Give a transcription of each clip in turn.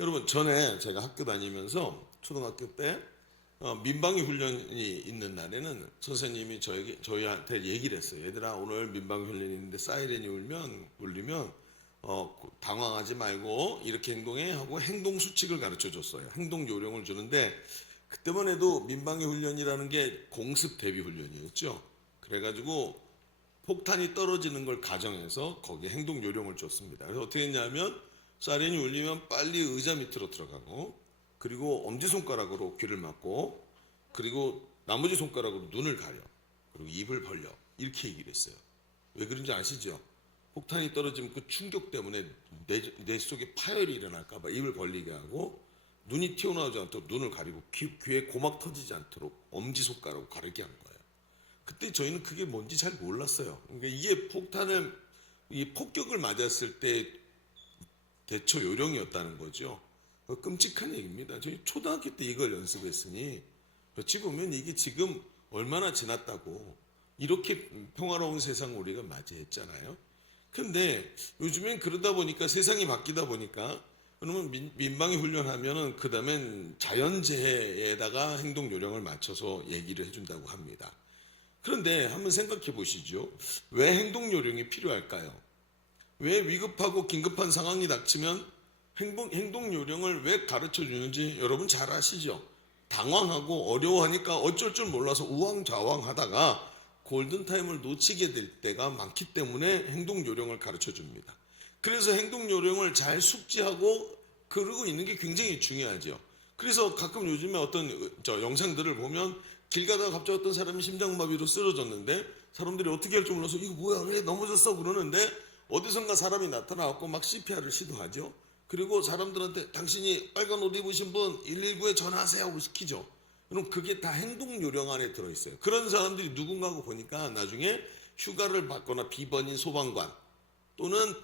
여러분, 전에 제가 학교 다니면서 초등학교 때 민방위 훈련이 있는 날에는 선생님이 저희한테 얘기를 했어요. 얘들아, 오늘 민방위 훈련이 있는데 사이렌이 울리면 당황하지 말고 이렇게 행동해 하고 행동 수칙을 가르쳐 줬어요. 행동 요령을 주는데, 그때만 해도 민방위 훈련이라는 게 공습 대비 훈련이었죠. 그래가지고 폭탄이 떨어지는 걸 가정해서 거기에 행동 요령을 줬습니다. 그래서 어떻게 했냐면, 사이렌이 울리면 빨리 의자 밑으로 들어가고, 그리고 엄지손가락으로 귀를 막고, 그리고 나머지 손가락으로 눈을 가려, 그리고 입을 벌려, 이렇게 얘기를 했어요. 왜 그런지 아시죠? 폭탄이 떨어지면 그 충격 때문에 내 속에 파열이 일어날까봐 입을 벌리게 하고, 눈이 튀어나오지 않도록 눈을 가리고, 귀에 고막 터지지 않도록 엄지손가락으로 가리게 한 거예요. 그때 저희는 그게 뭔지 잘 몰랐어요. 그러니까 이게 이 폭격을 맞았을 때 대처 요령이었다는 거죠. 끔찍한 얘기입니다. 저희 초등학교 때 이걸 연습했으니, 어찌 보면 이게 지금 얼마나 지났다고 이렇게 평화로운 세상 우리가 맞이했잖아요. 근데 요즘엔 그러다 보니까, 세상이 바뀌다 보니까, 그러면 민방위 훈련하면은 그 다음엔 자연재해에다가 행동 요령을 맞춰서 얘기를 해준다고 합니다. 그런데 한번 생각해 보시죠. 왜 행동 요령이 필요할까요? 왜 위급하고 긴급한 상황이 닥치면 행동 요령을 왜 가르쳐 주는지 여러분 잘 아시죠? 당황하고 어려워하니까 어쩔 줄 몰라서 우왕좌왕 하다가 골든타임을 놓치게 될 때가 많기 때문에 행동 요령을 가르쳐 줍니다. 그래서 행동 요령을 잘 숙지하고 그러고 있는 게 굉장히 중요하죠. 그래서 가끔 요즘에 어떤 영상들을 보면, 길 가다가 갑자기 어떤 사람이 심장마비로 쓰러졌는데 사람들이 어떻게 할 줄 몰라서 이거 뭐야, 왜 넘어졌어 그러는데, 어디선가 사람이 나타나갖고 막 CPR을 시도하죠. 그리고 사람들한테 당신이 빨간 옷 입으신 분 119에 전화하세요 하고 시키죠. 그럼 그게 다 행동 요령 안에 들어있어요. 그런 사람들이 누군가고 보니까 나중에 휴가를 받거나 비번인 소방관 또는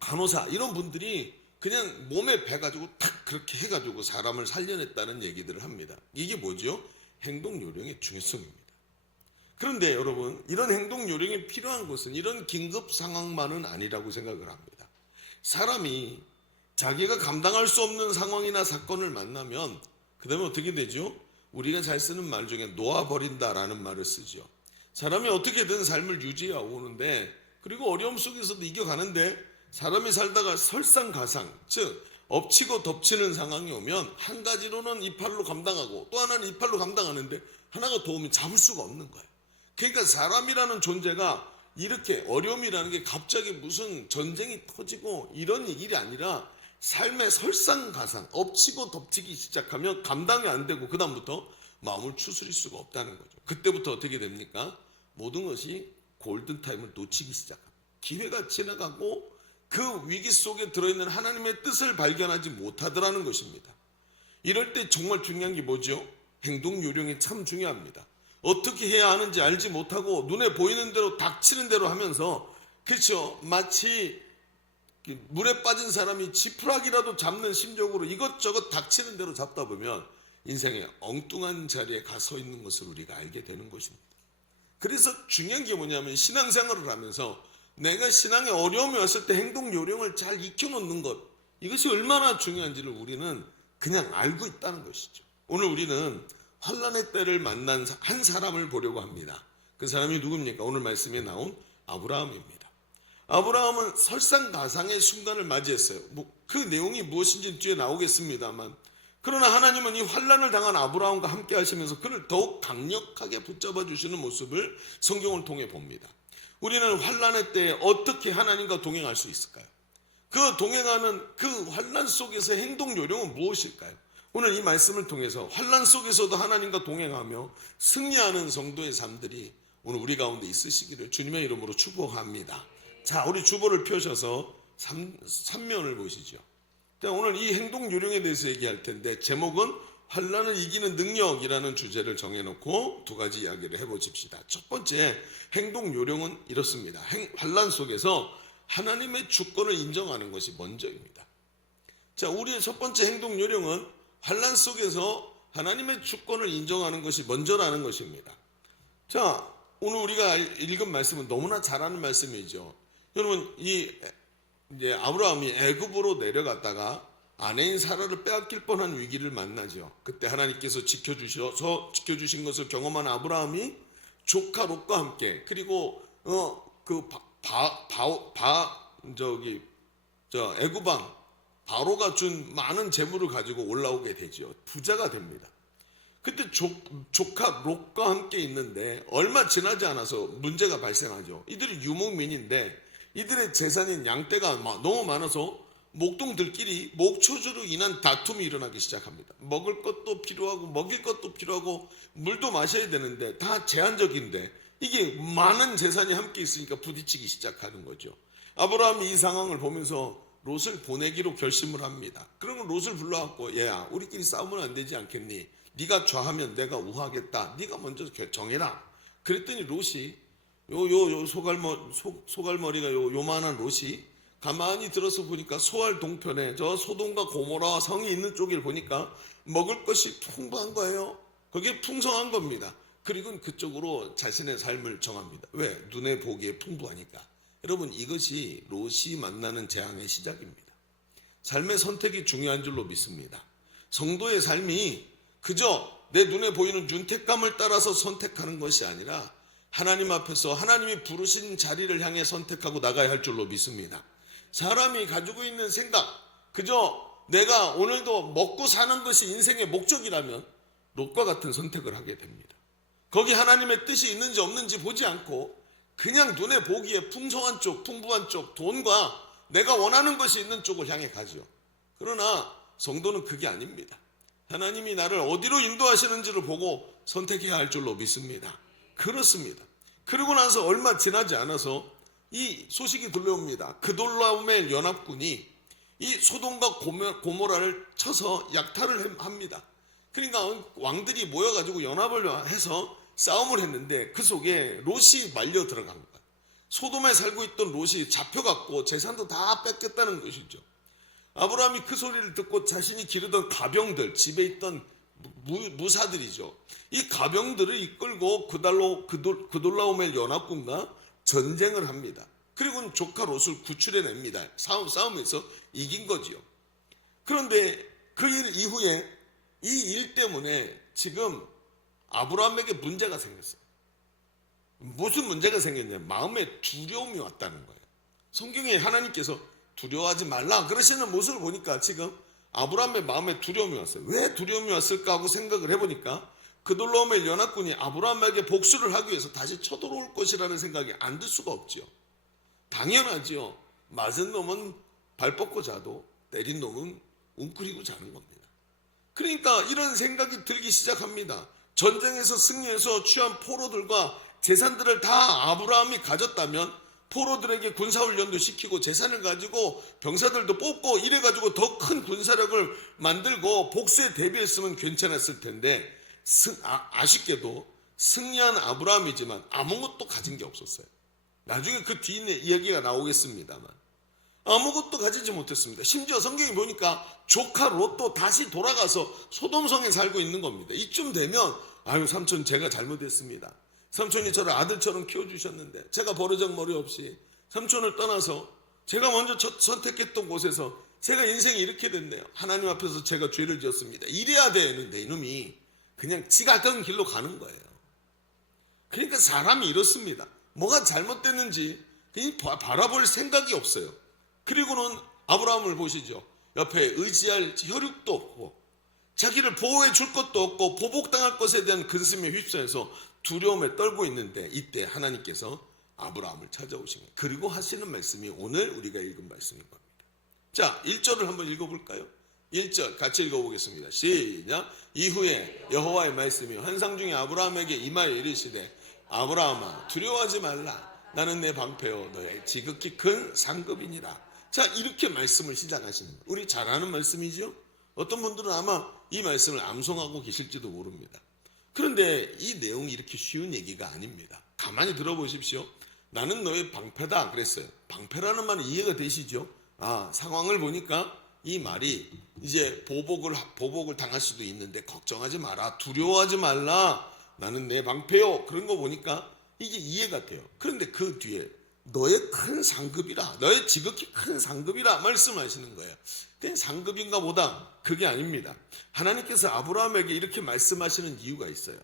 간호사, 이런 분들이 그냥 몸에 배가지고 탁 그렇게 해가지고 사람을 살려냈다는 얘기들을 합니다. 이게 뭐죠? 행동 요령의 중요성입니다. 그런데 여러분, 이런 행동 요령이 필요한 것은 이런 긴급 상황만은 아니라고 생각을 합니다. 사람이 자기가 감당할 수 없는 상황이나 사건을 만나면 그 다음에 어떻게 되죠? 우리가 잘 쓰는 말 중에 놓아버린다라는 말을 쓰죠. 사람이 어떻게든 삶을 유지해 오는데, 그리고 어려움 속에서도 이겨가는데, 사람이 살다가 설상가상, 즉 엎치고 덮치는 상황이 오면 한 가지로는 이 팔로 감당하고 또 하나는 이 팔로 감당하는데 하나가 도움이 잡을 수가 없는 거예요. 그러니까 사람이라는 존재가 이렇게 어려움이라는 게 갑자기 무슨 전쟁이 터지고 이런 일이 아니라, 삶의 설상가상, 엎치고 덮치기 시작하면 감당이 안 되고 그 다음부터 마음을 추스릴 수가 없다는 거죠. 그때부터 어떻게 됩니까? 모든 것이 골든타임을 놓치기 시작합니다. 기회가 지나가고 그 위기 속에 들어있는 하나님의 뜻을 발견하지 못하더라는 것입니다. 이럴 때 정말 중요한 게 뭐죠? 행동 요령이 참 중요합니다. 어떻게 해야 하는지 알지 못하고 눈에 보이는 대로 닥치는 대로 하면서, 그렇죠, 마치 물에 빠진 사람이 지푸라기라도 잡는 심정으로 이것저것 닥치는 대로 잡다 보면 인생의 엉뚱한 자리에 가 서 있는 것을 우리가 알게 되는 것입니다. 그래서 중요한 게 뭐냐면, 신앙생활을 하면서 내가 신앙에 어려움이 왔을 때 행동 요령을 잘 익혀놓는 것, 이것이 얼마나 중요한지를 우리는 그냥 알고 있다는 것이죠. 오늘 우리는 환난의 때를 만난 한 사람을 보려고 합니다. 그 사람이 누굽니까? 오늘 말씀에 나온 아브라함입니다. 아브라함은 설상가상의 순간을 맞이했어요. 그 내용이 무엇인지 뒤에 나오겠습니다만, 그러나 하나님은 이 환난을 당한 아브라함과 함께 하시면서 그를 더욱 강력하게 붙잡아 주시는 모습을 성경을 통해 봅니다. 우리는 환난의 때에 어떻게 하나님과 동행할 수 있을까요? 그 동행하는 그 환난 속에서 행동 요령은 무엇일까요? 오늘 이 말씀을 통해서 환난 속에서도 하나님과 동행하며 승리하는 성도의 삶들이 오늘 우리 가운데 있으시기를 주님의 이름으로 축복합니다. 자, 우리 주보를 펴셔서 3면을 보시죠. 오늘 이 행동 요령에 대해서 얘기할 텐데, 제목은 환난을 이기는 능력이라는 주제를 정해놓고 두 가지 이야기를 해보십시다. 첫 번째 행동 요령은 이렇습니다. 환난 속에서 하나님의 주권을 인정하는 것이 먼저입니다. 자, 우리의 첫 번째 행동 요령은 환난 속에서 하나님의 주권을 인정하는 것이 먼저라는 것입니다. 자, 오늘 우리가 읽은 말씀은 너무나 잘 아는 말씀이죠. 여러분, 이제 아브라함이 애굽으로 내려갔다가 아내인 사라를 빼앗길 뻔한 위기를 만나죠. 그때 하나님께서 지켜주신 것을 경험한 아브라함이 조카 롯과 함께, 그리고 애굽왕 바로가 준 많은 재물을 가지고 올라오게 되죠. 부자가 됩니다. 그때 조카 롯과 함께 있는데 얼마 지나지 않아서 문제가 발생하죠. 이들이 유목민인데 이들의 재산인 양떼가 너무 많아서 목동들끼리 목초주로 인한 다툼이 일어나기 시작합니다. 먹을 것도 필요하고 먹일 것도 필요하고 물도 마셔야 되는데 다 제한적인데 이게 많은 재산이 함께 있으니까 부딪히기 시작하는 거죠. 아브라함이 이 상황을 보면서 롯을 보내기로 결심을 합니다. 그러면 롯을 불러갖고, 얘야, 우리끼리 싸우면 안 되지 않겠니? 네가 좌하면 내가 우하겠다. 네가 먼저 정해라. 그랬더니 롯이 소갈머리가 요만한 롯이 가만히 들어서 보니까 소알 동편에 저 소돔과 고모라 성이 있는 쪽을 보니까 먹을 것이 풍부한 거예요. 거기에 풍성한 겁니다. 그리고 그쪽으로 자신의 삶을 정합니다. 왜? 눈에 보기에 풍부하니까. 여러분, 이것이 롯이 만나는 재앙의 시작입니다. 삶의 선택이 중요한 줄로 믿습니다. 성도의 삶이 그저 내 눈에 보이는 윤택감을 따라서 선택하는 것이 아니라 하나님 앞에서 하나님이 부르신 자리를 향해 선택하고 나가야 할 줄로 믿습니다. 사람이 가지고 있는 생각, 그저 내가 오늘도 먹고 사는 것이 인생의 목적이라면 롯과 같은 선택을 하게 됩니다. 거기 하나님의 뜻이 있는지 없는지 보지 않고 그냥 눈에 보기에 풍성한 쪽, 풍부한 쪽, 돈과 내가 원하는 것이 있는 쪽을 향해 가죠. 그러나 성도는 그게 아닙니다. 하나님이 나를 어디로 인도하시는지를 보고 선택해야 할 줄로 믿습니다. 그렇습니다. 그러고 나서 얼마 지나지 않아서 이 소식이 들려옵니다. 그돌라오멜 연합군이 이 소돔과 고모라를 쳐서 약탈을 합니다. 그러니까 왕들이 모여가지고 연합을 해서 싸움을 했는데 그 속에 롯이 말려 들어간 거예요. 소돔에 살고 있던 롯이 잡혀갔고 재산도 다 뺏겼다는 것이죠. 아브라함이 그 소리를 듣고 자신이 기르던 가병들, 집에 있던 무사들이죠. 이 가병들을 이끌고 그돌라오멜 연합군과 전쟁을 합니다. 그리고 조카 롯을 구출해냅니다. 싸움에서 이긴 거지요. 그런데 그 일 이후에 이 일 때문에 지금 아브라함에게 문제가 생겼어요. 무슨 문제가 생겼냐? 마음에 두려움이 왔다는 거예요. 성경에 하나님께서 두려워하지 말라 그러시는 모습을 보니까 지금 아브라함의 마음에 두려움이 왔어요. 왜 두려움이 왔을까 하고 생각을 해보니까 그돌라오멜 연합군이 아브라함에게 복수를 하기 위해서 다시 쳐들어올 것이라는 생각이 안 들 수가 없죠. 당연하죠. 맞은 놈은 발 뻗고 자도 때린 놈은 웅크리고 자는 겁니다. 그러니까 이런 생각이 들기 시작합니다. 전쟁에서 승리해서 취한 포로들과 재산들을 다 아브라함이 가졌다면 포로들에게 군사훈련도 시키고 재산을 가지고 병사들도 뽑고 이래가지고 더 큰 군사력을 만들고 복수에 대비했으면 괜찮았을 텐데 아쉽게도 승리한 아브라함이지만 아무것도 가진 게 없었어요. 나중에 그 뒤에 이야기가 나오겠습니다만 아무것도 가지지 못했습니다. 심지어 성경에 보니까 조카 롯도 다시 돌아가서 소돔성에 살고 있는 겁니다. 이쯤 되면 아유 삼촌 제가 잘못했습니다. 삼촌이 저를 아들처럼 키워주셨는데 제가 버르장머리 없이 삼촌을 떠나서 제가 먼저 선택했던 곳에서 제가 인생이 이렇게 됐네요. 하나님 앞에서 제가 죄를 지었습니다. 이래야 되는데 이놈이 그냥 지가 가던 길로 가는 거예요. 그러니까 사람이 이렇습니다. 뭐가 잘못됐는지 바라볼 생각이 없어요. 그리고는 아브라함을 보시죠. 옆에 의지할 혈육도 없고 자기를 보호해 줄 것도 없고 보복당할 것에 대한 근심에 휩싸여서 두려움에 떨고 있는데 이때 하나님께서 아브라함을 찾아오신 거예요. 그리고 하시는 말씀이 오늘 우리가 읽은 말씀인 겁니다. 자, 1절을 한번 읽어볼까요? 1절 같이 읽어보겠습니다. 시작. 이후에 여호와의 말씀이 환상 중에 아브라함에게 임하여 이르시되 아브라함아 두려워하지 말라. 나는 내 방패요 너의 지극히 큰 상급이니라. 자, 이렇게 말씀을 시작하시는 거예요. 우리 잘 아는 말씀이죠. 어떤 분들은 아마 이 말씀을 암송하고 계실지도 모릅니다. 그런데 이 내용이 이렇게 쉬운 얘기가 아닙니다. 가만히 들어보십시오. 나는 너의 방패다 그랬어요. 방패라는 말은 이해가 되시죠? 상황을 보니까 이 말이 이제 보복을 당할 수도 있는데 걱정하지 마라, 두려워하지 말라, 나는 내 방패요. 그런 거 보니까 이게 이해가 돼요. 그런데 그 뒤에 너의 큰 상급이라, 너의 지극히 큰 상급이라 말씀하시는 거예요. 그냥 상급인가 보다, 그게 아닙니다. 하나님께서 아브라함에게 이렇게 말씀하시는 이유가 있어요.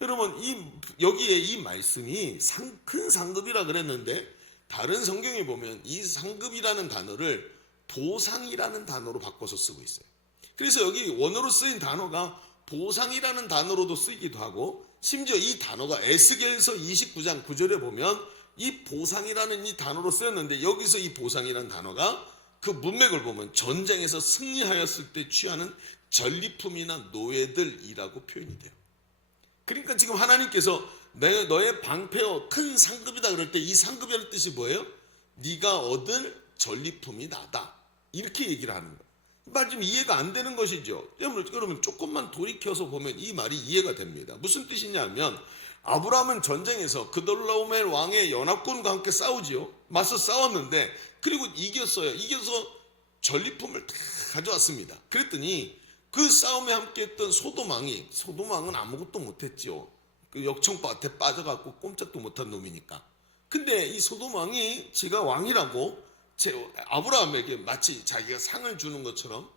여러분, 여기에 이 말씀이 큰 상급이라 그랬는데 다른 성경에 보면 이 상급이라는 단어를 보상이라는 단어로 바꿔서 쓰고 있어요. 그래서 여기 원어로 쓰인 단어가 보상이라는 단어로도 쓰이기도 하고, 심지어 이 단어가 에스겔서 29장 9절에 보면 이 보상이라는 이 단어로 쓰였는데, 여기서 이 보상이라는 단어가 그 문맥을 보면 전쟁에서 승리하였을 때 취하는 전리품이나 노예들이라고 표현이 돼요. 그러니까 지금 하나님께서 너의 방패여 큰 상급이다 그럴 때 이 상급이라는 뜻이 뭐예요? 네가 얻을 전리품이 나다, 이렇게 얘기를 하는 거예요. 말 좀 이해가 안 되는 것이죠. 여러분 조금만 돌이켜서 보면 이 말이 이해가 됩니다. 무슨 뜻이냐면, 아브라함은 전쟁에서 그돌라오멜 왕의 연합군과 함께 싸우지요. 맞서 싸웠는데, 그리고 이겼어요. 이겨서 전리품을 다 가져왔습니다. 그랬더니 그 싸움에 함께했던 소돔왕은 아무것도 못했지요. 그 역청밭에 빠져갖고 꼼짝도 못한 놈이니까. 근데 이 소돔왕이 지가 왕이라고 아브라함에게 마치 자기가 상을 주는 것처럼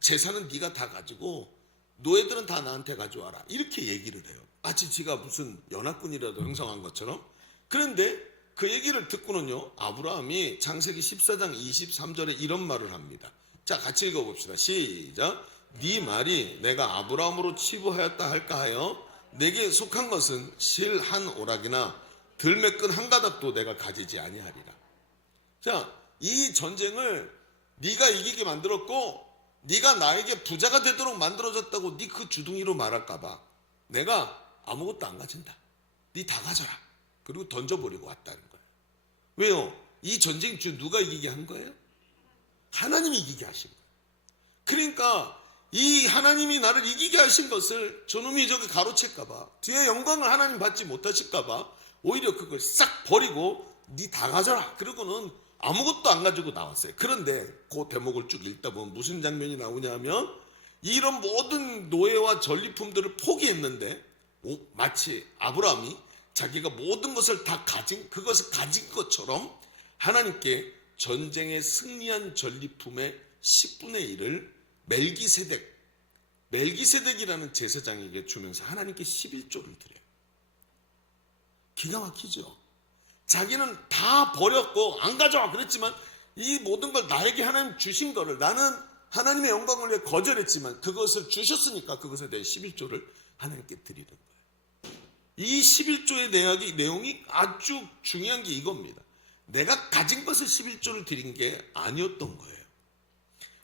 재산은 네가 다 가지고 노예들은 다 나한테 가져와라, 이렇게 얘기를 해요. 마치 지가 무슨 연합군이라도 형성한 것처럼. 그런데 그 얘기를 듣고는요, 아브라함이 창세기 14장 23절에 이런 말을 합니다. 자, 같이 읽어봅시다. 시작. 네 말이 내가 아브라함으로 치부하였다 할까 하여 내게 속한 것은 실 한 오락이나 들매끈 한 가닥도 내가 가지지 아니하리라. 자, 이 전쟁을 네가 이기게 만들었고 네가 나에게 부자가 되도록 만들어졌다고 네 그 주둥이로 말할까 봐 내가 아무것도 안 가진다. 네 다 가져라. 그리고 던져버리고 왔다는 거예요. 왜요? 이 전쟁 누가 이기게 한 거예요? 하나님이 이기게 하신 거예요. 그러니까 이 하나님이 나를 이기게 하신 것을 저놈이 저기 가로챌까 봐, 뒤에 영광을 하나님 받지 못하실까 봐 오히려 그걸 싹 버리고 네 다 가져라. 그러고는 아무것도 안 가지고 나왔어요. 그런데 그 대목을 쭉 읽다 보면 무슨 장면이 나오냐 하면, 이런 모든 노예와 전리품들을 포기했는데 마치 아브라함이 자기가 모든 것을 다 그것을 가진 것처럼 하나님께 전쟁에 승리한 전리품의 10분의 1을 멜기세덱이라는 제사장에게 주면서 하나님께 11조를 드려요. 기가 막히죠. 자기는 다 버렸고 안 가져와 그랬지만 이 모든 걸 나에게 하나님 주신 거를 나는 하나님의 영광을 위해 거절했지만 그것을 주셨으니까 그것에 대해 11조를 하나님께 드리는 거예요. 이 11조의 내용이 아주 중요한 게 이겁니다. 내가 가진 것을 11조를 드린 게 아니었던 거예요.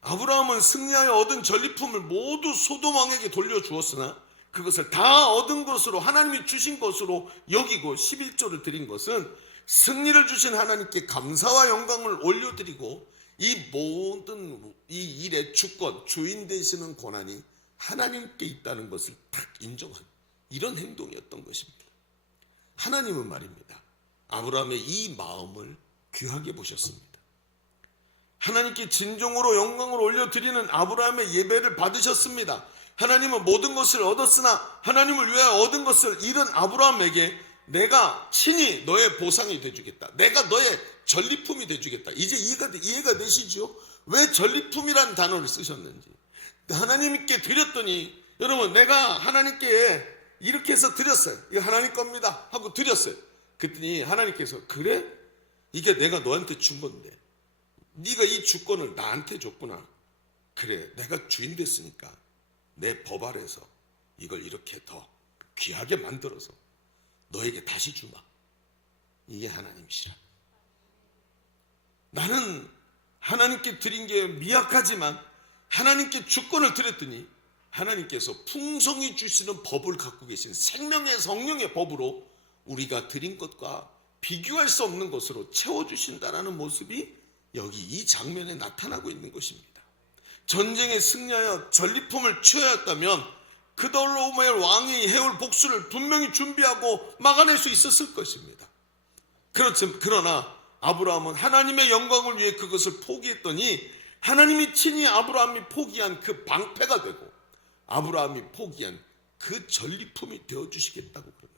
아브라함은 승리하여 얻은 전리품을 모두 소돔 왕에게 돌려주었으나 그것을 다 얻은 것으로, 하나님이 주신 것으로 여기고 11조를 드린 것은 승리를 주신 하나님께 감사와 영광을 올려드리고 이 모든 이 일의 주권, 주인 되시는 권한이 하나님께 있다는 것을 딱 인정한 이런 행동이었던 것입니다. 하나님은 말입니다, 아브라함의 이 마음을 귀하게 보셨습니다. 하나님께 진정으로 영광을 올려드리는 아브라함의 예배를 받으셨습니다. 하나님은 모든 것을 얻었으나 하나님을 위하여 얻은 것을 잃은 아브라함에게 내가 친히 너의 보상이 되주겠다, 내가 너의 전리품이 되주겠다. 이제 이해가 되시죠? 왜 전리품이라는 단어를 쓰셨는지. 하나님께 드렸더니, 여러분, 내가 하나님께 이렇게 해서 드렸어요. 이거 하나님 겁니다 하고 드렸어요. 그랬더니 하나님께서, 그래? 이게 내가 너한테 준 건데 네가 이 주권을 나한테 줬구나. 그래, 내가 주인 됐으니까 내 법 아래서 이걸 이렇게 더 귀하게 만들어서 너에게 다시 주마. 이게 하나님이시라. 나는 하나님께 드린 게 미약하지만 하나님께 주권을 드렸더니 하나님께서 풍성히 주시는 법을 갖고 계신 생명의 성령의 법으로 우리가 드린 것과 비교할 수 없는 것으로 채워주신다라는 모습이 여기 이 장면에 나타나고 있는 것입니다. 전쟁에 승리하여 전리품을 취하였다면 그돌라오멜 왕이 해올 복수를 분명히 준비하고 막아낼 수 있었을 것입니다. 그러나 아브라함은 하나님의 영광을 위해 그것을 포기했더니 하나님이 친히 아브라함이 포기한 그 방패가 되고 아브라함이 포기한 그 전리품이 되어주시겠다고 그러는 거예요.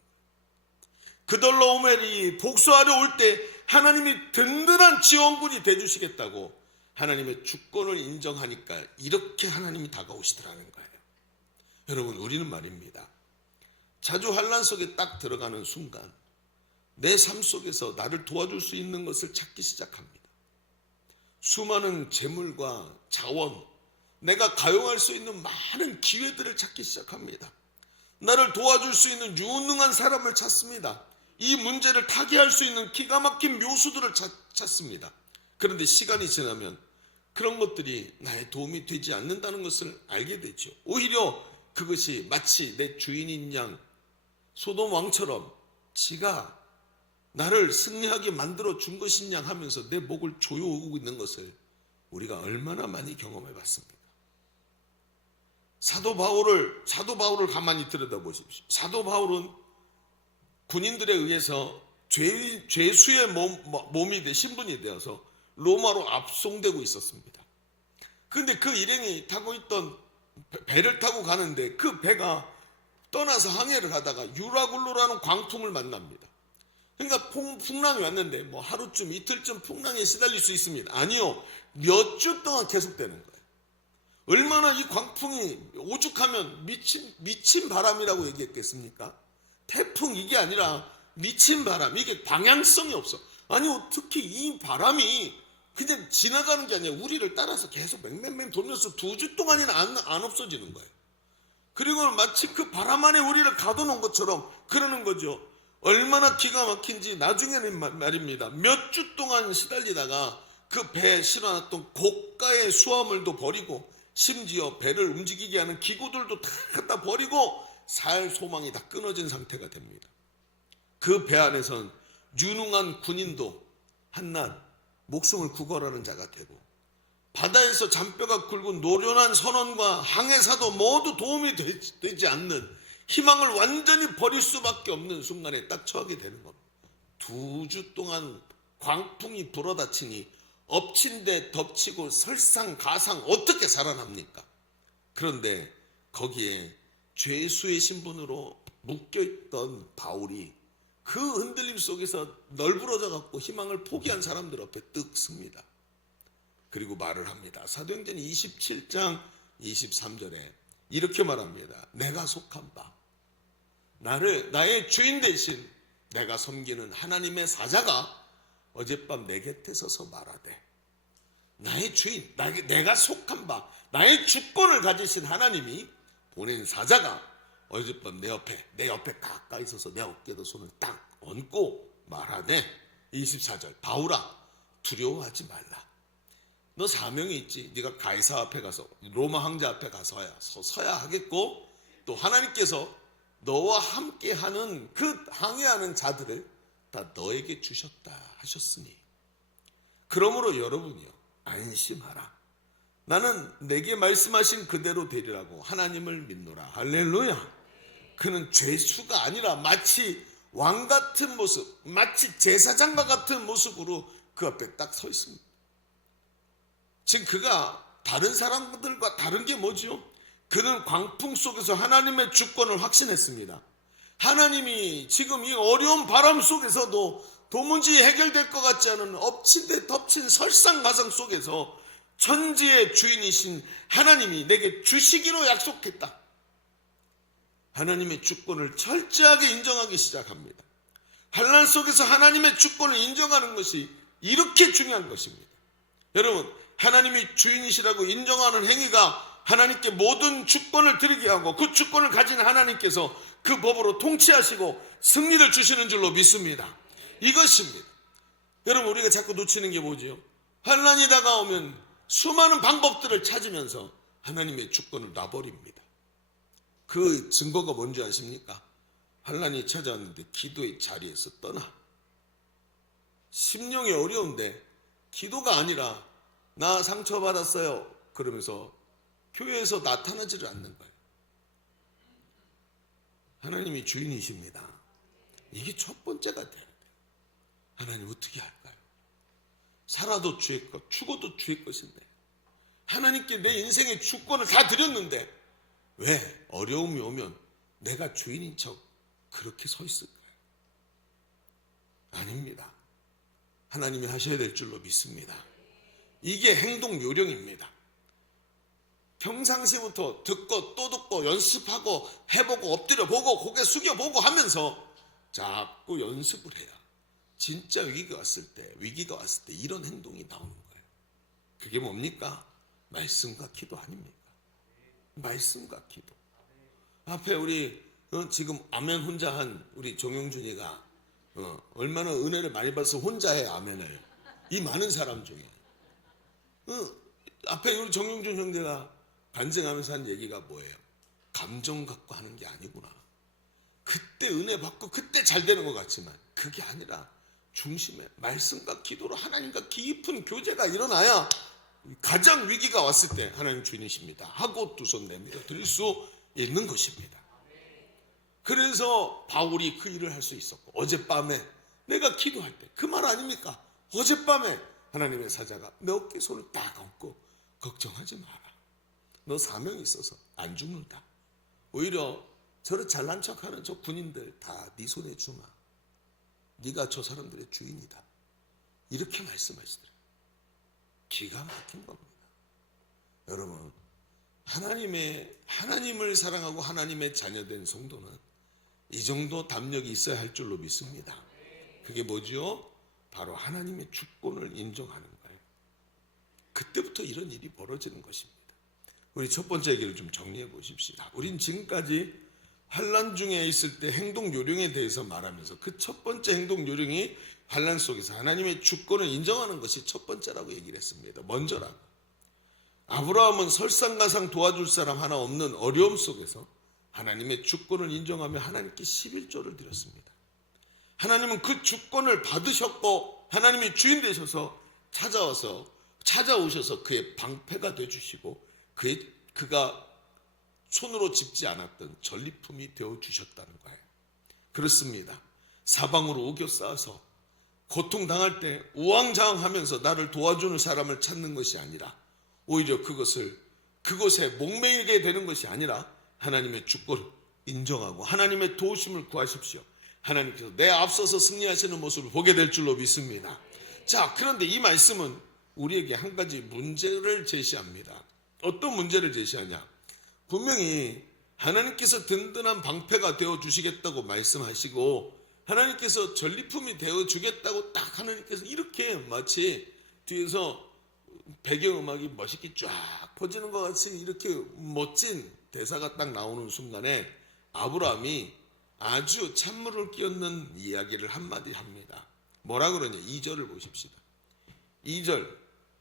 그돌라오멜이 복수하려 올 때 하나님이 든든한 지원군이 돼주시겠다고 하나님의 주권을 인정하니까 이렇게 하나님이 다가오시더라는 거예요. 여러분, 우리는 말입니다, 자주 환난 속에 딱 들어가는 순간 내 삶 속에서 나를 도와줄 수 있는 것을 찾기 시작합니다. 수많은 재물과 자원, 내가 가용할 수 있는 많은 기회들을 찾기 시작합니다. 나를 도와줄 수 있는 유능한 사람을 찾습니다. 이 문제를 타개할 수 있는 기가 막힌 묘수들을 찾습니다. 그런데 시간이 지나면 그런 것들이 나의 도움이 되지 않는다는 것을 알게 되죠. 오히려 그것이 마치 내 주인인 양 소돔 왕처럼 지가 나를 승리하게 만들어 준 것인 양 하면서 내 목을 조여오고 있는 것을 우리가 얼마나 많이 경험해 봤습니까? 사도 바울을 가만히 들여다보십시오. 사도 바울은 군인들에 의해서 죄수의 신분이 되어서 로마로 압송되고 있었습니다. 그런데 그 일행이 타고 있던 배를 타고 가는데 그 배가 떠나서 항해를 하다가 유라굴로라는 광풍을 만납니다. 그러니까 풍랑이 왔는데 뭐 하루쯤 이틀쯤 풍랑에 시달릴 수 있습니다. 아니요, 몇 주 동안 계속되는 거예요. 얼마나 이 광풍이 오죽하면 미친 바람이라고 얘기했겠습니까? 태풍, 이게 아니라 미친 바람, 이게 방향성이 없어. 아니요, 특히 이 바람이 그냥 지나가는 게 아니라 우리를 따라서 계속 맹맹맹 돌면서 2주 동안이나 안 없어지는 거예요. 그리고 마치 그 바람 안에 우리를 가둬놓은 것처럼 그러는 거죠. 얼마나 기가 막힌지 나중에는 말입니다, 몇 주 동안 시달리다가 그 배에 실어놨던 고가의 수화물도 버리고 심지어 배를 움직이게 하는 기구들도 다 갖다 버리고 살 소망이 다 끊어진 상태가 됩니다. 그 배 안에선 유능한 군인도 한낱 목숨을 구걸하는 자가 되고, 바다에서 잔뼈가 굵은 노련한 선원과 항해사도 모두 도움이 되지 않는, 희망을 완전히 버릴 수밖에 없는 순간에 딱 처하게 되는 겁니다. 2주 동안 광풍이 불어닥치니 엎친 데 덮치고 설상가상 어떻게 살아납니까? 그런데 거기에 죄수의 신분으로 묶여있던 바울이 그 흔들림 속에서 널브러져 갖고 희망을 포기한 사람들 앞에 떡 섭니다. 그리고 말을 합니다. 사도행전 27장 23절에 이렇게 말합니다. 내가 속한 바, 나의 주인 대신 내가 섬기는 하나님의 사자가 어젯밤 내 곁에 서서 말하되, 나의 주인, 내가 속한 바, 나의 주권을 가지신 하나님이 보낸 사자가 어젯밤 내 옆에 가까이 서서 내 어깨에다 손을 딱 얹고 말하네. 24절, 바울아 두려워하지 말라. 너 사명이 있지. 네가 가이사 앞에 가서 로마 황제 앞에 서야 하겠고, 또 하나님께서 너와 함께하는 그 항해하는 자들을 다 너에게 주셨다 하셨으니, 그러므로 여러분이요 안심하라. 나는 내게 말씀하신 그대로 되리라고 하나님을 믿노라. 할렐루야. 그는 죄수가 아니라 마치 왕 같은 모습, 마치 제사장과 같은 모습으로 그 앞에 딱 서 있습니다. 지금 그가 다른 사람들과 다른 게 뭐죠? 그는 광풍 속에서 하나님의 주권을 확신했습니다. 하나님이 지금 이 어려운 바람 속에서도 도무지 해결될 것 같지 않은 엎친 데 덮친 설상가상 속에서 천지의 주인이신 하나님이 내게 주시기로 약속했다. 하나님의 주권을 철저하게 인정하기 시작합니다. 환난 속에서 하나님의 주권을 인정하는 것이 이렇게 중요한 것입니다. 여러분, 하나님이 주인이시라고 인정하는 행위가 하나님께 모든 주권을 드리게 하고, 그 주권을 가진 하나님께서 그 법으로 통치하시고 승리를 주시는 줄로 믿습니다. 이것입니다. 여러분, 우리가 자꾸 놓치는 게 뭐지요? 환난이 다가오면 수많은 방법들을 찾으면서 하나님의 주권을 놔버립니다. 그 증거가 뭔지 아십니까? 환난이 찾아왔는데 기도의 자리에서 떠나. 심령이 어려운데 기도가 아니라 나 상처받았어요 그러면서 교회에서 나타나지를 않는 거예요. 하나님이 주인이십니다. 이게 첫 번째가 돼야 돼요. 하나님 어떻게 할까요? 살아도 주의 것, 죽어도 주의 것인데 하나님께 내 인생의 주권을 다 드렸는데 왜 어려움이 오면 내가 주인인 척 그렇게 서 있을까요? 아닙니다. 하나님이 하셔야 될 줄로 믿습니다. 이게 행동 요령입니다. 평상시부터 듣고 또 듣고 연습하고 해보고 엎드려 보고 고개 숙여보고 하면서 자꾸 연습을 해야 진짜 위기가 왔을 때 이런 행동이 나오는 거예요. 그게 뭡니까? 말씀과 기도 아닙니까? 말씀과 기도. 앞에 우리 지금 아멘 혼자 한 우리 정용준이가 얼마나 은혜를 많이 받아서 혼자 해 아멘을. 이 많은 사람 중에 앞에 우리 정용준 형제가 반증하면서 한 얘기가 뭐예요? 감정 갖고 하는 게 아니구나. 그때 은혜 받고 그때 잘 되는 것 같지만 그게 아니라 중심에 말씀과 기도로 하나님과 깊은 교제가 일어나야 가장 위기가 왔을 때 하나님 주인이십니다 하고 두 손 내밀어 드릴 수 있는 것입니다. 그래서 바울이 그 일을 할 수 있었고, 어젯밤에 내가 기도할 때 그 말 아닙니까? 어젯밤에 하나님의 사자가 내 어깨에 손을 딱 얹고 걱정하지 마라. 너 사명이 있어서 안 죽는다. 오히려 저를 잘난 척하는 저 군인들 다 네 손에 주마. 네가 저 사람들의 주인이다. 이렇게 말씀하시더래요. 기가 막힌 겁니다. 여러분, 하나님을 사랑하고 하나님의 자녀된 성도는 이 정도 담력이 있어야 할 줄로 믿습니다. 그게 뭐죠? 바로 하나님의 주권을 인정하는 거예요. 그때부터 이런 일이 벌어지는 것입니다. 우리 첫 번째 얘기를 좀 정리해 보십시다. 우린 지금까지 환난 중에 있을 때 행동 요령에 대해서 말하면서 그 첫 번째 행동 요령이 환난 속에서 하나님의 주권을 인정하는 것이 첫 번째라고 얘기를 했습니다. 먼저라고. 아브라함은 설상가상 도와줄 사람 하나 없는 어려움 속에서 하나님의 주권을 인정하며 하나님께 11조를 드렸습니다. 하나님은 그 주권을 받으셨고 하나님이 주인 되셔서 찾아오셔서 그의 방패가 되어주시고 그가 손으로 짚지 않았던 전리품이 되어주셨다는 거예요. 그렇습니다. 사방으로 우겨 쌓아서 고통당할 때 우왕좌왕하면서 나를 도와주는 사람을 찾는 것이 아니라 오히려 그것에 목매이게 되는 것이 아니라 하나님의 주권을 인정하고 하나님의 도우심을 구하십시오. 하나님께서 내 앞서서 승리하시는 모습을 보게 될 줄로 믿습니다. 자, 그런데 이 말씀은 우리에게 한 가지 문제를 제시합니다. 어떤 문제를 제시하냐? 분명히 하나님께서 든든한 방패가 되어주시겠다고 말씀하시고 하나님께서 전리품이 되어주겠다고 딱 하나님께서 이렇게 마치 뒤에서 배경음악이 멋있게 쫙 퍼지는 것 같이 이렇게 멋진 대사가 딱 나오는 순간에 아브라함이 아주 찬물을 끼얹는 이야기를 한마디 합니다. 뭐라 그러냐? 2절을 보십시다. 2절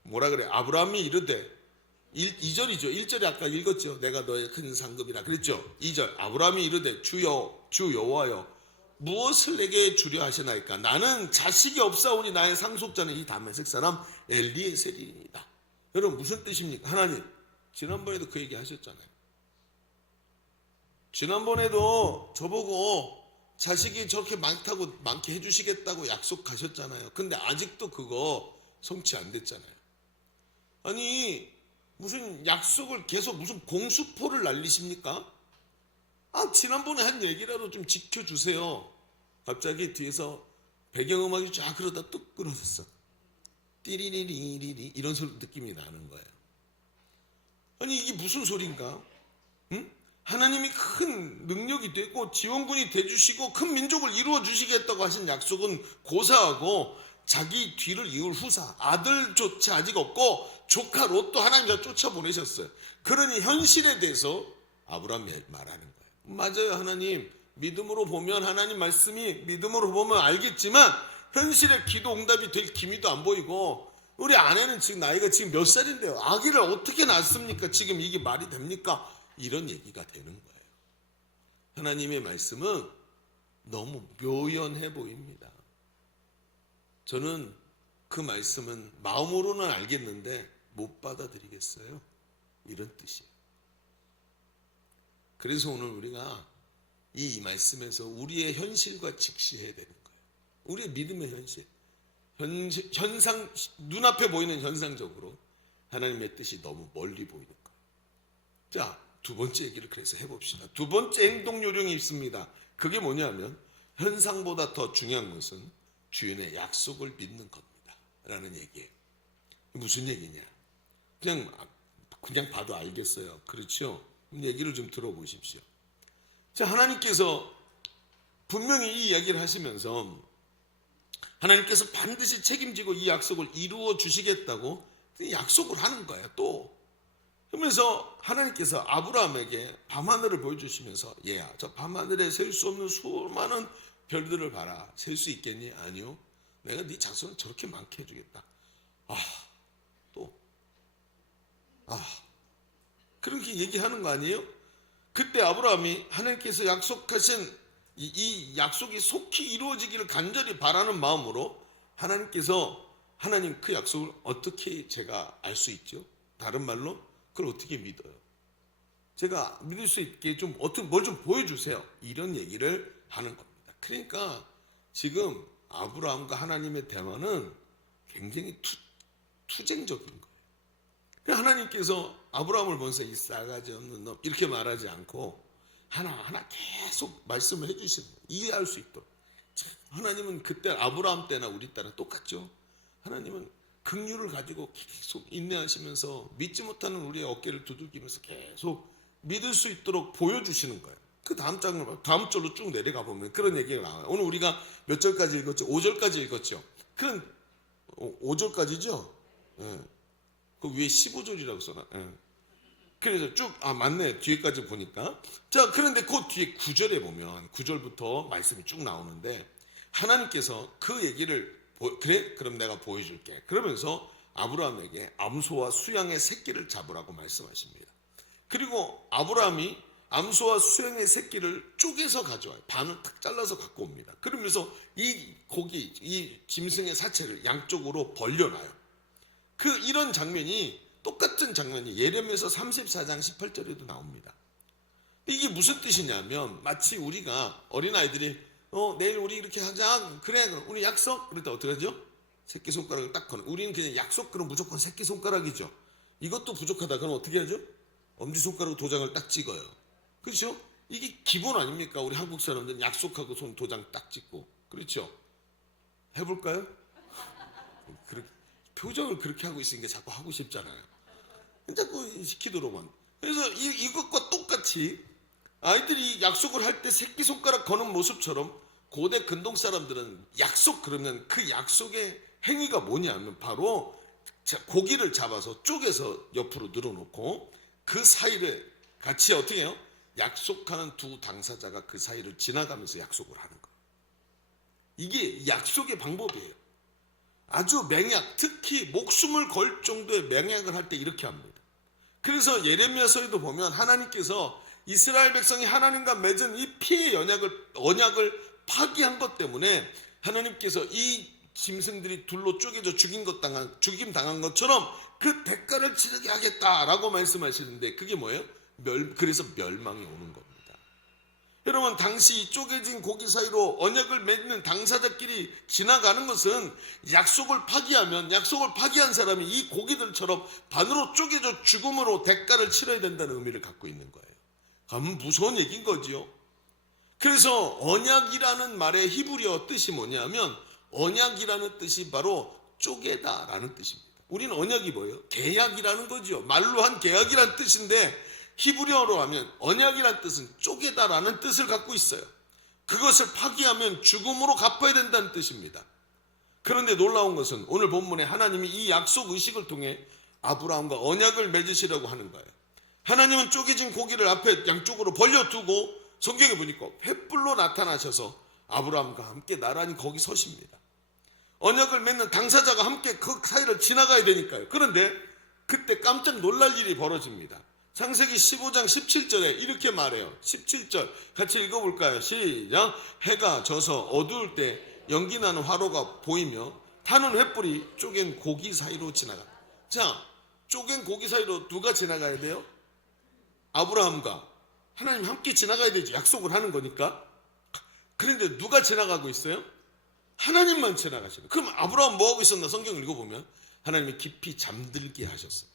뭐라 그래? 아브라함이 이르되 2절이죠. 1절이 아까 읽었죠. 내가 너의 큰 상급이라 그랬죠. 2절 아브라함이 이르되 주 여호와여 무엇을 내게 주려 하시나이까? 나는 자식이 없사오니 나의 상속자는 이 다메섹 사람 엘리에셀이니이다. 여러분 무슨 뜻입니까? 하나님 지난번에도 그 얘기 하셨잖아요. 지난번에도 저보고 자식이 저렇게 많게 해주시겠다고 약속하셨잖아요. 근데 아직도 그거 성취 안 됐잖아요. 아니 무슨 약속을 계속 무슨 공수포를 날리십니까? 지난번에 한 얘기라도 좀 지켜주세요. 갑자기 뒤에서 배경음악이 쫙 그러다 뚝 끊어졌어. 띠리리리리리 이런 느낌이 나는 거예요. 아니 이게 무슨 소리인가? 응? 하나님이 큰 능력이 되고 지원군이 돼주시고 큰 민족을 이루어 주시겠다고 하신 약속은 고사하고 자기 뒤를 이을 후사 아들조차 아직 없고 조카 롯도 하나님께서 쫓아보내셨어요. 그러니 현실에 대해서 아브라함이 말하는 거예요. 맞아요. 하나님 믿음으로 보면 하나님 말씀이 믿음으로 보면 알겠지만 현실의 기도 응답이 될 기미도 안 보이고 우리 아내는 지금 나이가 지금 몇 살인데요. 아기를 어떻게 낳습니까? 지금 이게 말이 됩니까? 이런 얘기가 되는 거예요. 하나님의 말씀은 너무 묘연해 보입니다. 저는 그 말씀은 마음으로는 알겠는데 못 받아들이겠어요. 이런 뜻이에요. 그래서 오늘 우리가 이 말씀에서 우리의 현실과 직시해야 되는 거예요. 우리의 믿음의 현실. 현상, 눈앞에 보이는 현상적으로 하나님의 뜻이 너무 멀리 보이는 거예요. 자, 두 번째 얘기를 그래서 해봅시다. 두 번째 행동 요령이 있습니다. 그게 뭐냐면 현상보다 더 중요한 것은 주인의 약속을 믿는 겁니다. 라는 얘기예요. 무슨 얘기냐? 그냥 봐도 알겠어요. 그렇죠? 얘기를 좀 들어보십시오. 자, 하나님께서 분명히 이 이야기를 하시면서 하나님께서 반드시 책임지고 이 약속을 이루어 주시겠다고 약속을 하는 거예요. 또 그러면서 하나님께서 아브라함에게 밤하늘을 보여주시면서 얘야, 저 밤하늘에 셀 수 없는 수많은 별들을 봐라. 셀 수 있겠니? 아니요. 내가 네 자손을 저렇게 많게 해주겠다. 그렇게 얘기하는 거 아니에요? 그때 아브라함이 하나님께서 약속하신 이 약속이 속히 이루어지기를 간절히 바라는 마음으로 하나님 그 약속을 어떻게 제가 알 수 있죠? 다른 말로 그걸 어떻게 믿어요? 제가 믿을 수 있게 뭘 좀 보여주세요. 이런 얘기를 하는 겁니다. 그러니까 지금 아브라함과 하나님의 대화는 굉장히 투쟁적인 거예요. 하나님께서 아브라함을 보면서 이 싸가지 없는 놈 이렇게 말하지 않고 하나하나 계속 말씀을 해주시는 거예요. 이해할 수 있도록. 하나님은 그때 아브라함 때나 우리 때나 똑같죠. 하나님은 긍휼을 가지고 계속 인내하시면서 믿지 못하는 우리의 어깨를 두들기면서 계속 믿을 수 있도록 보여주시는 거예요. 그 다음 절로 쭉 내려가 보면 그런 얘기가 나와요. 오늘 우리가 몇 절까지 읽었죠? 5절까지 읽었죠. 그건 5절까지죠? 예. 그 위에 15절이라고 써놔. 예. 그래서 맞네. 뒤에까지 보니까. 자, 그런데 그 뒤에 9절에 보면 9절부터 말씀이 쭉 나오는데 하나님께서 그 얘기를 그래? 그럼 내가 보여줄게. 그러면서 아브라함에게 암소와 수양의 새끼를 잡으라고 말씀하십니다. 그리고 아브라함이 암소와 수양의 새끼를 쪼개서 가져와요. 반을 탁 잘라서 갖고 옵니다. 그러면서 이 짐승의 사체를 양쪽으로 벌려놔요. 이런 장면이 똑같은 장면이 예레미야서 34장 18절에도 나옵니다. 이게 무슨 뜻이냐면 마치 우리가 어린아이들이 내일 우리 이렇게 하자. 그래, 우리 약속. 그럴 때 어떻게 하죠? 새끼손가락을 딱 거는. 우리는 그냥 약속 그럼 무조건 새끼손가락이죠. 이것도 부족하다. 그럼 어떻게 하죠? 엄지손가락으로 도장을 딱 찍어요. 그렇죠? 이게 기본 아닙니까? 우리 한국 사람들은 약속하고 손 도장 딱 찍고. 그렇죠? 해볼까요? 표정을 그렇게 하고 있으니까 자꾸 하고 싶잖아요. 자꾸 시키도록만. 그래서 이것과 똑같이 아이들이 약속을 할 때 새끼손가락 거는 모습처럼 고대 근동 사람들은 약속 그러면 그 약속의 행위가 뭐냐면 바로 고기를 잡아서 쪼개서 옆으로 늘어놓고 그 사이를 같이 어떻게 해요? 약속하는 두 당사자가 그 사이를 지나가면서 약속을 하는 거예요. 이게 약속의 방법이에요. 아주 맹약, 특히 목숨을 걸 정도의 맹약을 할 때 이렇게 합니다. 그래서 예레미야서에도 보면 하나님께서 이스라엘 백성이 하나님과 맺은 이 피의 언약을 파기한 것 때문에 하나님께서 이 짐승들이 둘로 쪼개져 죽임 당한 것처럼 그 대가를 치르게 하겠다라고 말씀하시는데 그게 뭐예요? 그래서 멸망이 오는 겁니다. 여러분, 당시 쪼개진 고기 사이로 언약을 맺는 당사자끼리 지나가는 것은 약속을 파기한 사람이 이 고기들처럼 반으로 쪼개져 죽음으로 대가를 치러야 된다는 의미를 갖고 있는 거예요. 무서운 얘기인 거지요. 그래서 언약이라는 말의 히브리어 뜻이 뭐냐면 언약이라는 뜻이 바로 쪼개다라는 뜻입니다. 우리는 언약이 뭐예요? 계약이라는 거죠. 말로 한 계약이라는 뜻인데 히브리어로 하면 언약이라는 뜻은 쪼개다라는 뜻을 갖고 있어요. 그것을 파기하면 죽음으로 갚아야 된다는 뜻입니다. 그런데 놀라운 것은 오늘 본문에 하나님이 이 약속 의식을 통해 아브라함과 언약을 맺으시려고 하는 거예요. 하나님은 쪼개진 고기를 앞에 양쪽으로 벌려두고 성경에 보니까 횃불로 나타나셔서 아브라함과 함께 나란히 거기 서십니다. 언약을 맺는 당사자가 함께 그 사이를 지나가야 되니까요. 그런데 그때 깜짝 놀랄 일이 벌어집니다. 창세기 15장 17절에 이렇게 말해요. 17절 같이 읽어볼까요? 시작. 해가 져서 어두울 때 연기나는 화로가 보이며 타는 횃불이 쪼갠 고기 사이로 지나가. 자, 쪼갠 고기 사이로 누가 지나가야 돼요? 아브라함과 하나님 함께 지나가야 되죠. 약속을 하는 거니까. 그런데 누가 지나가고 있어요? 하나님만 지나가시는. 그럼 아브라함 뭐하고 있었나? 성경 읽어보면 하나님이 깊이 잠들게 하셨어요.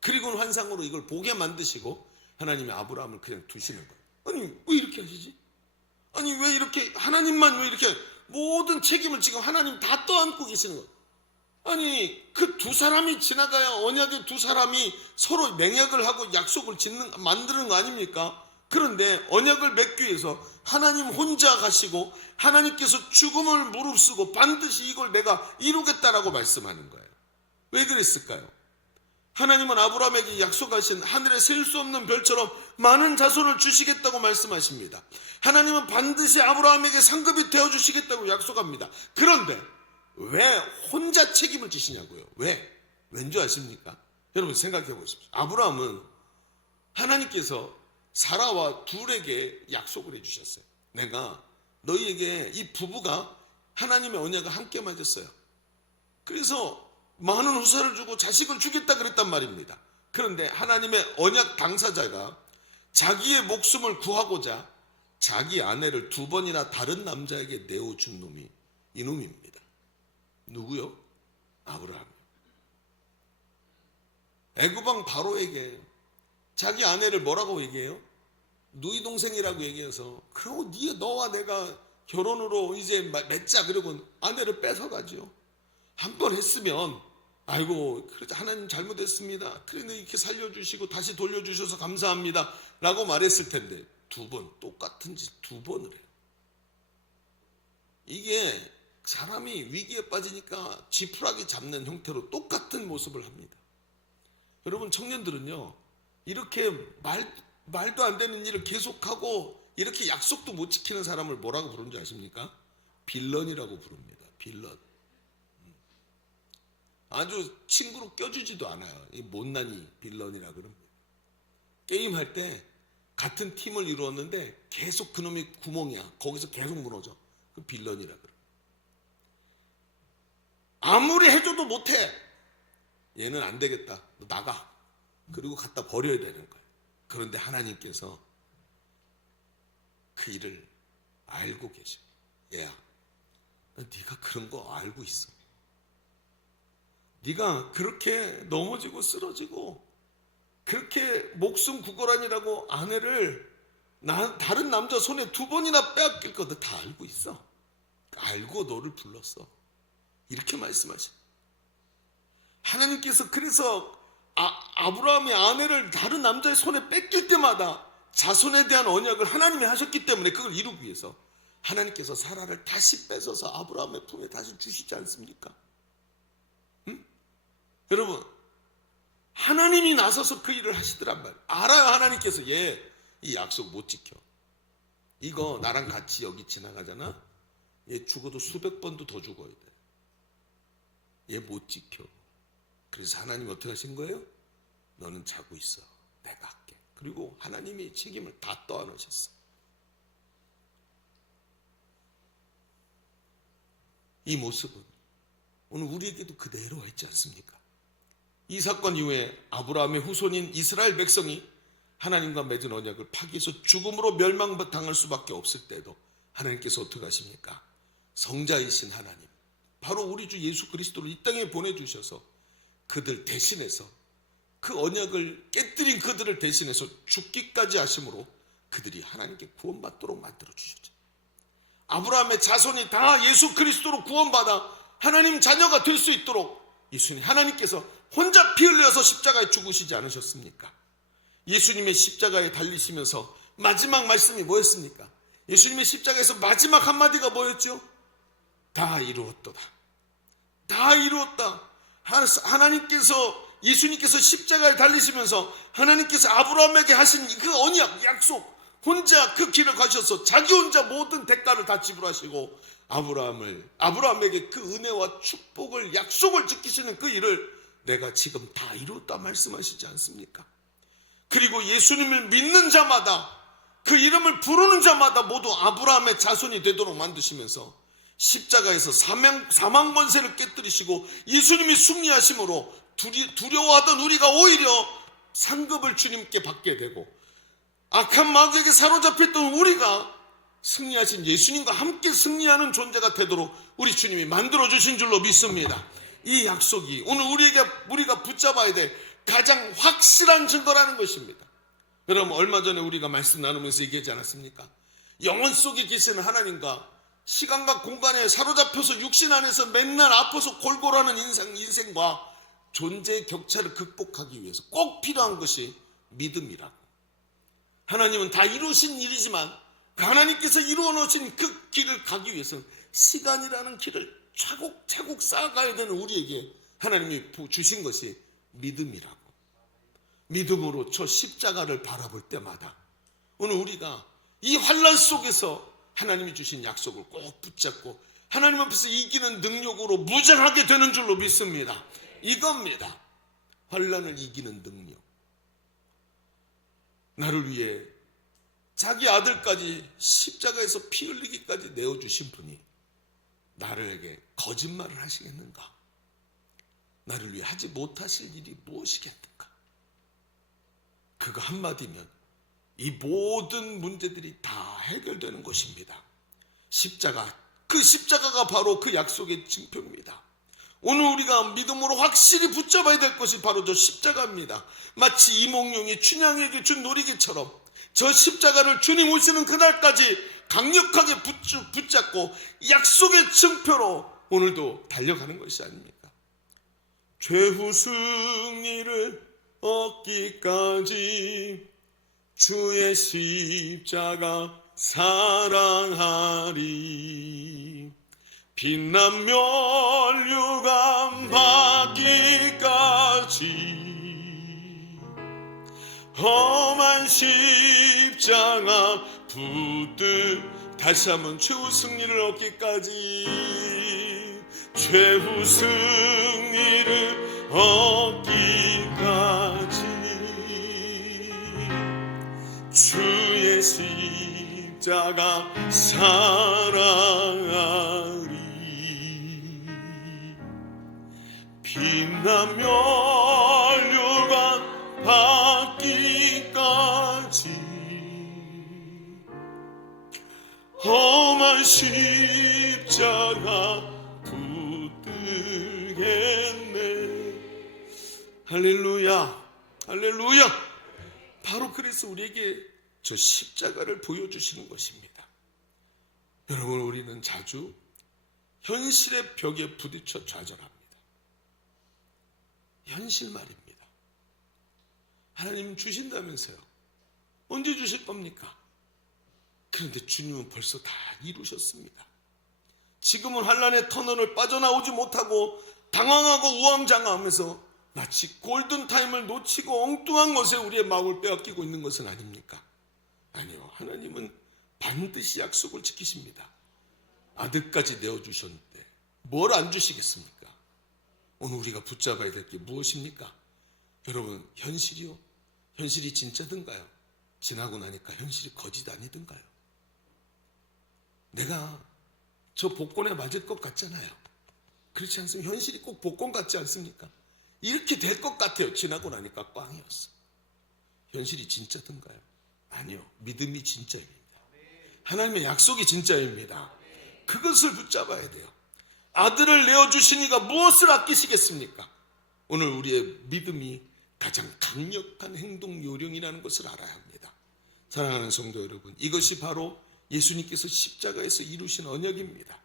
그리고는 환상으로 이걸 보게 만드시고 하나님이 아브라함을 그냥 두시는 거예요. 아니 왜 이렇게 하시지? 아니 왜 이렇게 하나님만 왜 이렇게 모든 책임을 지금 하나님 다 떠안고 계시는 거예요? 아니 그 두 사람이 지나가야 언약의 두 사람이 서로 맹약을 하고 약속을 만드는 거 아닙니까? 그런데 언약을 맺기 위해서 하나님 혼자 가시고 하나님께서 죽음을 무릅쓰고 반드시 이걸 내가 이루겠다라고 말씀하는 거예요. 왜 그랬을까요? 하나님은 아브라함에게 약속하신 하늘에 셀 수 없는 별처럼 많은 자손을 주시겠다고 말씀하십니다. 하나님은 반드시 아브라함에게 상급이 되어주시겠다고 약속합니다. 그런데 왜 혼자 책임을 지시냐고요? 왠 줄 아십니까? 여러분 생각해 보십시오. 아브라함은 하나님께서 사라와 둘에게 약속을 해주셨어요. 내가 너희에게 이 부부가 하나님의 언약을 함께 맺었어요. 그래서 많은 후사를 주고 자식을 주겠다 그랬단 말입니다. 그런데 하나님의 언약 당사자가 자기의 목숨을 구하고자 자기 아내를 두 번이나 다른 남자에게 내어준 놈이 이놈입니다. 누구요? 아브라함. 애굽왕 바로에게 자기 아내를 뭐라고 얘기해요? 누이 동생이라고 얘기해서 그리고 너와 내가 결혼으로 이제 맺자 그러고 아내를 뺏어가죠. 한 번 했으면 아이고 그래도 하나님 잘못했습니다. 그런데 이렇게 살려주시고 다시 돌려주셔서 감사합니다 라고 말했을 텐데 두 번 똑같은 짓 두 번을 해요. 이게 사람이 위기에 빠지니까 지푸라기 잡는 형태로 똑같은 모습을 합니다. 여러분 청년들은요 이렇게 말도 안 되는 일을 계속하고 이렇게 약속도 못 지키는 사람을 뭐라고 부르는 줄 아십니까? 빌런이라고 부릅니다. 빌런. 아주 친구로 껴주지도 않아요. 이 못난이 빌런이라 그럽니다. 게임할 때 같은 팀을 이루었는데 계속 그놈이 구멍이야. 거기서 계속 무너져. 그 빌런이라 그래요. 아무리 해줘도 못해. 얘는 안 되겠다. 너 나가. 그리고 갖다 버려야 되는 거예요. 그런데 하나님께서 그 일을 알고 계셔. 얘야, 네가 그런 거 알고 있어. 네가 그렇게 넘어지고 쓰러지고 그렇게 목숨 구걸하니라고 아내를 다른 남자 손에 두 번이나 빼앗길 거 다 알고 있어. 알고 너를 불렀어. 이렇게 말씀하신. 하나님께서 그래서 아브라함의 아내를 다른 남자의 손에 뺏길 때마다 자손에 대한 언약을 하나님이 하셨기 때문에 그걸 이루기 위해서 하나님께서 사라를 다시 뺏어서 아브라함의 품에 다시 주시지 않습니까? 응? 여러분 하나님이 나서서 그 일을 하시더란 말이에요. 알아요. 하나님께서 얘 이 약속 못 지켜. 이거 나랑 같이 여기 지나가잖아. 얘 죽어도 수백 번도 더 죽어야 돼. 얘 못 지켜. 그래서 하나님 어떻게 하신 거예요? 너는 자고 있어. 내가 할게. 그리고 하나님이 책임을 다 떠안으셨어. 이 모습은 오늘 우리에게도 그대로 있지 않습니까? 이 사건 이후에 아브라함의 후손인 이스라엘 백성이 하나님과 맺은 언약을 파기해서 죽음으로 멸망당할 수밖에 없을 때도 하나님께서 어떻게 하십니까? 성자이신 하나님, 바로 우리 주 예수 그리스도를 이 땅에 보내주셔서 그들 대신해서 그 언약을 깨뜨린 그들을 대신해서 죽기까지 하심으로 그들이 하나님께 구원받도록 만들어주셨죠. 아브라함의 자손이 다 예수 그리스도로 구원받아 하나님 자녀가 될 수 있도록 예수님 하나님께서 혼자 피 흘려서 십자가에 죽으시지 않으셨습니까? 예수님의 십자가에 달리시면서 마지막 말씀이 뭐였습니까? 예수님의 십자가에서 마지막 한마디가 뭐였죠? 다 이루었도다. 다 이루었다. 하나님께서 예수님께서 십자가에 달리시면서 하나님께서 아브라함에게 하신 그 언약 약속 혼자 그 길을 가셔서 자기 혼자 모든 대가를 다 지불하시고 아브라함에게 그 은혜와 축복을 약속을 지키시는 그 일을 내가 지금 다 이루었다 말씀하시지 않습니까? 그리고 예수님을 믿는 자마다 그 이름을 부르는 자마다 모두 아브라함의 자손이 되도록 만드시면서 십자가에서 사망 권세를 깨뜨리시고 예수님이 승리하심으로 두려워하던 우리가 오히려 상급을 주님께 받게 되고 악한 마귀에게 사로잡혔던 우리가 승리하신 예수님과 함께 승리하는 존재가 되도록 우리 주님이 만들어주신 줄로 믿습니다. 이 약속이 오늘 우리가 붙잡아야 될 가장 확실한 증거라는 것입니다. 여러분 얼마 전에 우리가 말씀 나누면서 얘기하지 않았습니까? 영원 속에 계시는 하나님과 시간과 공간에 사로잡혀서 육신 안에서 맨날 아파서 골골하는 인생과 존재의 격차를 극복하기 위해서 꼭 필요한 것이 믿음이라고. 하나님은 다 이루신 일이지만 하나님께서 이루어 놓으신 그 길을 가기 위해서는 시간이라는 길을 차곡차곡 쌓아가야 되는 우리에게 하나님이 주신 것이 믿음이라고. 믿음으로 저 십자가를 바라볼 때마다 오늘 우리가 이 환난 속에서 하나님이 주신 약속을 꼭 붙잡고 하나님 앞에서 이기는 능력으로 무장하게 되는 줄로 믿습니다. 이겁니다. 환난을 이기는 능력. 나를 위해 자기 아들까지 십자가에서 피 흘리기까지 내어주신 분이 나에게 거짓말을 하시겠는가? 나를 위해 하지 못하실 일이 무엇이겠는가? 그거 한마디면 이 모든 문제들이 다 해결되는 것입니다. 십자가, 그 십자가가 바로 그 약속의 증표입니다. 오늘 우리가 믿음으로 확실히 붙잡아야 될 것이 바로 저 십자가입니다. 마치 이몽룡이 춘향에게 준 놀이개처럼 저 십자가를 주님 오시는 그날까지 강력하게 붙잡고 약속의 증표로 오늘도 달려가는 것이 아닙니까? 최후 승리를 얻기까지 주의 십자가 사랑하리. 빛난 면류관 받기까지 험한 십자가 다시 한번 최후 승리를 얻기까지 최후 승리를 얻기까지 주의 십자가 사랑하리. 빛나며 멸류관 받기까지 험한 십자가 붙들겠네. 할렐루야, 할렐루야. 바로 그래서 우리에게 저 십자가를 보여주시는 것입니다. 여러분, 우리는 자주 현실의 벽에 부딪혀 좌절합니다. 현실 말입니다. 하나님 주신다면서요. 언제 주실 겁니까? 그런데 주님은 벌써 다 이루셨습니다. 지금은 환난의 터널을 빠져나오지 못하고 당황하고 우왕좌왕하면서 마치 골든타임을 놓치고 엉뚱한 것에 우리의 마음을 빼앗기고 있는 것은 아닙니까? 아니요, 하나님은 반드시 약속을 지키십니다. 아들까지 내어주셨는데 뭘 안 주시겠습니까? 오늘 우리가 붙잡아야 될 게 무엇입니까? 여러분, 현실이요? 현실이 진짜든가요? 지나고 나니까 현실이 거짓 아니든가요? 내가 저 복권에 맞을 것 같잖아요. 그렇지 않습니까? 현실이 꼭 복권 같지 않습니까? 이렇게 될 것 같아요. 지나고 나니까 꽝이었어. 현실이 진짜든가요? 아니요, 믿음이 진짜입니다. 하나님의 약속이 진짜입니다. 그것을 붙잡아야 돼요. 아들을 내어주시니가 무엇을 아끼시겠습니까? 오늘 우리의 믿음이 가장 강력한 행동 요령이라는 것을 알아야 합니다. 사랑하는 성도 여러분, 이것이 바로 예수님께서 십자가에서 이루신 언약입니다.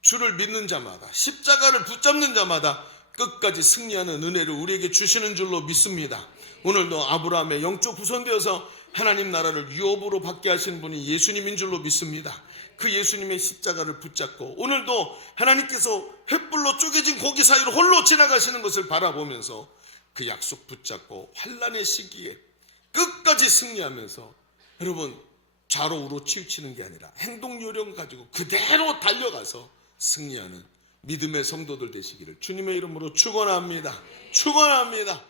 주를 믿는 자마다, 십자가를 붙잡는 자마다 끝까지 승리하는 은혜를 우리에게 주시는 줄로 믿습니다. 오늘도 아브라함의 영적 후손되어서 하나님 나라를 유업으로 받게 하신 분이 예수님인 줄로 믿습니다. 그 예수님의 십자가를 붙잡고 오늘도 하나님께서 횃불로 쪼개진 고기 사이로 홀로 지나가시는 것을 바라보면서 그 약속 붙잡고 환난의 시기에 끝까지 승리하면서 여러분, 좌로 우로 치우치는 게 아니라 행동 요령 가지고 그대로 달려가서 승리하는 믿음의 성도들 되시기를 주님의 이름으로 축원합니다. 축원합니다.